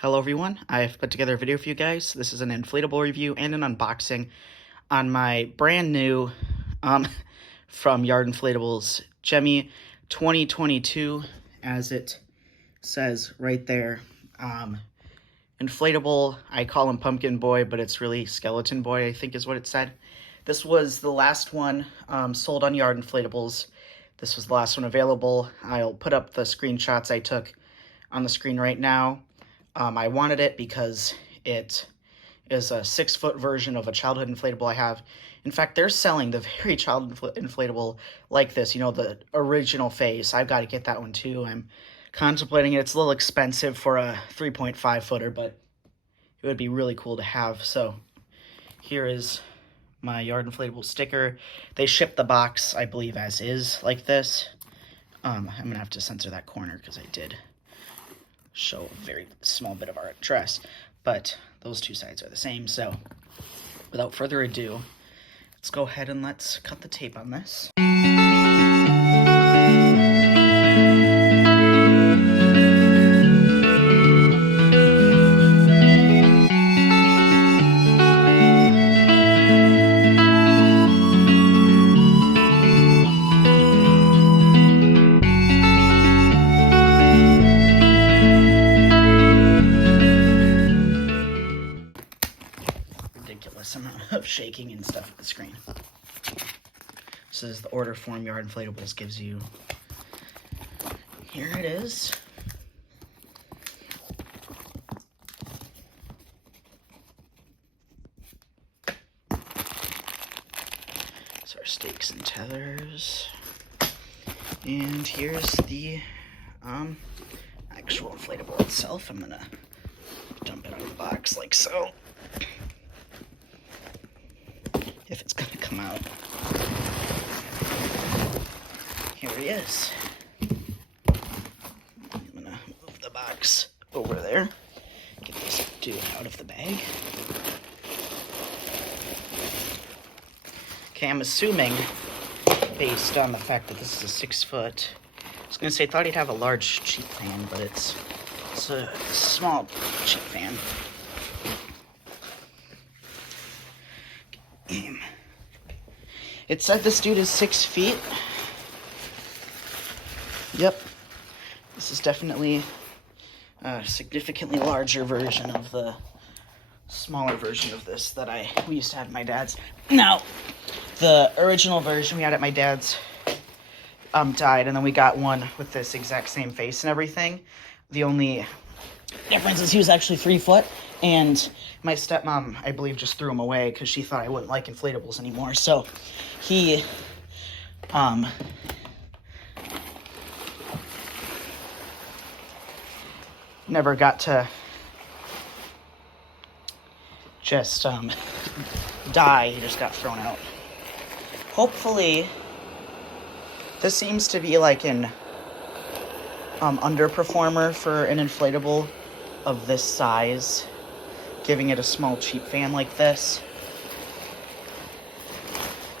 Hello everyone, I've put together a video for you guys. This is an inflatable review and an unboxing on my brand new, from Yard Inflatables, Gemmy 2022, as it says right there. Inflatable, I call him Pumpkin Boy, but it's really Skeleton Boy, I think is what it said. This was the last one sold on Yard Inflatables. This was the last one available. I'll put up the screenshots I took on the screen right now. I wanted it because it is a 6-foot version of a childhood inflatable I have. In fact, they're selling the very childhood inflatable like this, you know, the original face. I've got to get that one too. I'm contemplating it. It's a little expensive for a 3.5 footer, but it would be really cool to have. So here is my Yard Inflatable sticker. They ship the box, I believe, as is, like this. I'm going to have to censor that corner because I did show a very small bit of our address, but those two sides are the same. So without further ado, let's go ahead and let's cut the tape on this. Ridiculous amount of shaking and stuff at the screen. This is the order form Yard Inflatables gives you. Here it is. So our stakes and tethers. And here's the actual inflatable itself. I'm gonna dump it out of the box like so. If it's gonna come out. Here he is. I'm gonna move the box over there. Get this dude out of the bag. Okay, I'm assuming, based on the fact that this is a 6-foot, I was gonna say I thought he'd have a large cheap fan, but it's a small cheap fan. It said this dude is 6 feet. Yep. This is definitely a significantly larger version of the smaller version of this that we used to have at my dad's. Now, the original version we had at my dad's died, and then we got one with this exact same face and everything. The only difference is he was actually 3 foot, and my stepmom, I believe, just threw him away because she thought I wouldn't like inflatables anymore. So he never got to just die. He just got thrown out. Hopefully, this seems to be like an underperformer for an inflatable of this size, giving it a small cheap fan like this.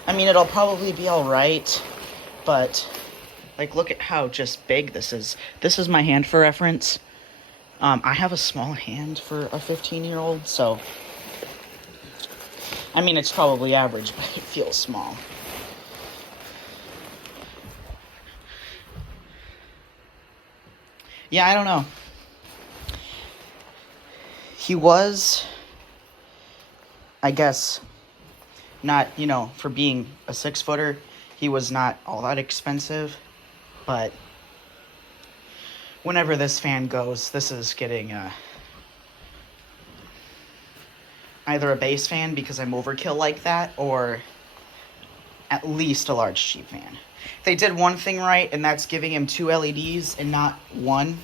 I mean, it'll probably be all right, but like, look at how just big this is. This is my hand for reference. I have a small hand for a 15-year-old, so I mean, it's probably average, but it feels small. Yeah, I don't know. He was, I guess, not, you know, for being a 6-footer, he was not all that expensive, but whenever this fan goes, this is getting either a base fan because I'm overkill like that, or at least a large cheap fan. They did one thing right, and that's giving him 2 LEDs and not 1.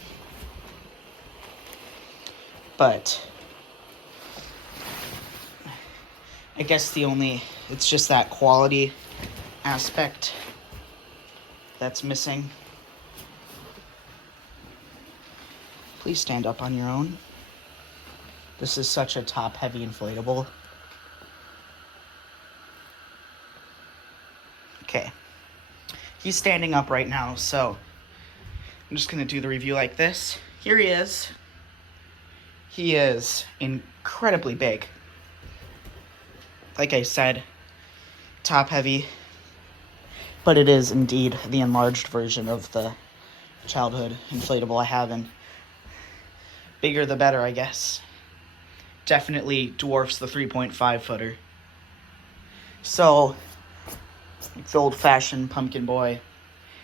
But I guess it's just that quality aspect that's missing. Please stand up on your own. This is such a top-heavy inflatable. Okay. He's standing up right now, so I'm just gonna do the review like this. Here he is. He is incredibly big. Like I said, top heavy. But it is indeed the enlarged version of the childhood inflatable I have, and bigger the better, I guess. Definitely dwarfs the 3.5 footer. So, the old-fashioned pumpkin boy.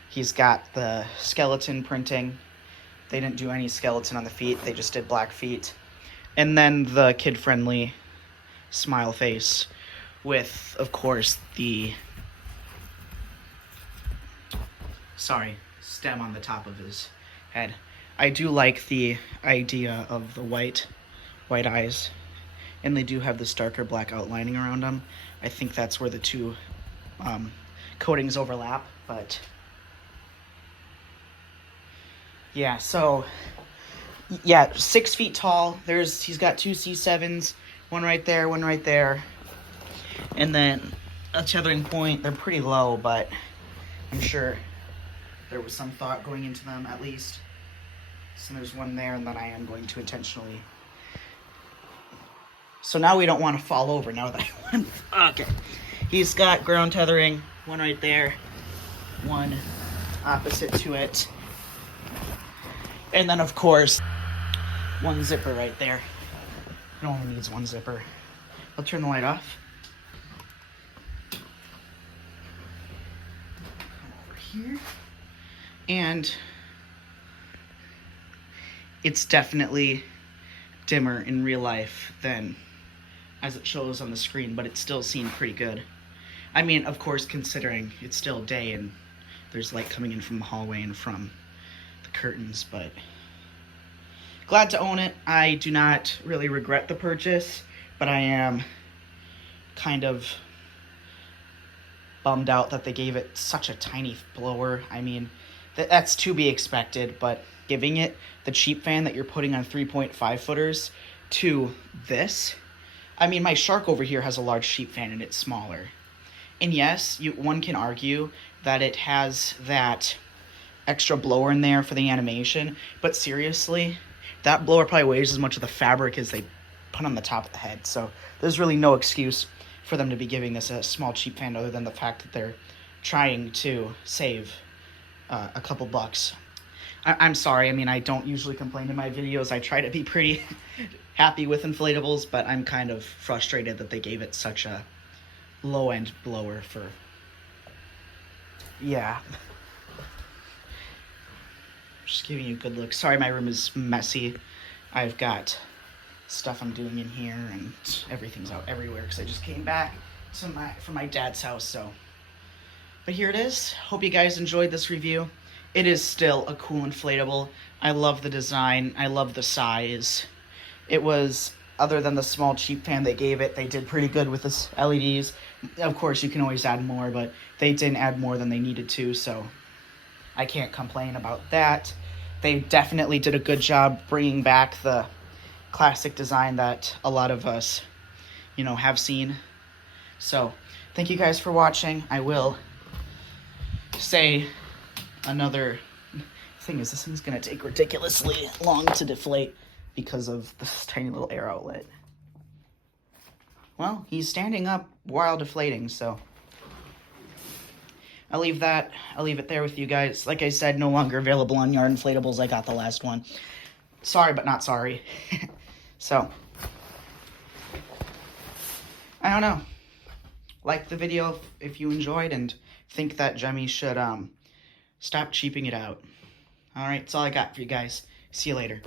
He's got the skeleton printing. They didn't do any skeleton on the feet. They just did black feet. And then the kid-friendly smile face with, of course, the stem on the top of his head. I do like the idea of the white eyes, and they do have this darker black outlining around them. I think that's where the two coatings overlap, but yeah, so yeah, 6 feet tall. He's got 2 C7s, one right there, and then a tethering point. They're pretty low, but I'm sure there was some thought going into them at least. So there's one there, and then I am going to intentionally. So now we don't want to fall over now that I went. Okay. He's got ground tethering, one right there, one opposite to it. And then, of course, one zipper right there. It only needs one zipper. I'll turn the light off. Over here. And it's definitely dimmer in real life than as it shows on the screen, but it's still seen pretty good. I mean, of course, considering it's still day and there's light coming in from the hallway and from the curtains, but glad to own it. I do not really regret the purchase, but I am kind of bummed out that they gave it such a tiny blower. I mean, that's to be expected, but giving it the cheap fan that you're putting on 3.5 footers to this, I mean, my Shark over here has a large sheep fan and it's smaller. And yes, one can argue that it has that extra blower in there for the animation, but seriously, that blower probably weighs as much of the fabric as they put on the top of the head. So there's really no excuse for them to be giving this a small cheap fan other than the fact that they're trying to save a couple bucks. I'm sorry, I mean, I don't usually complain in my videos. I try to be pretty happy with inflatables, but I'm kind of frustrated that they gave it such a low-end blower for, yeah. Just giving you a good look. Sorry, my room is messy. I've got stuff I'm doing in here, and everything's out everywhere because I just came back from my dad's house, so. But here it is. Hope you guys enjoyed this review. It is still a cool inflatable. I love the design. I love the size. It was, other than the small cheap fan they gave it, they did pretty good with the LEDs. Of course, you can always add more, but they didn't add more than they needed to, so I can't complain about that. They definitely did a good job bringing back the classic design that a lot of us, have seen. So, thank you guys for watching. I will say another thing is this thing's going to take ridiculously long to deflate because of this tiny little air outlet. Well, he's standing up while deflating, so I'll leave it there with you guys. Like I said, no longer available on Yard Inflatables. I got the last one. Sorry, but not sorry. So, I don't know. Like the video if you enjoyed, and think that Gemmy should stop cheaping it out. Alright, that's all I got for you guys. See you later.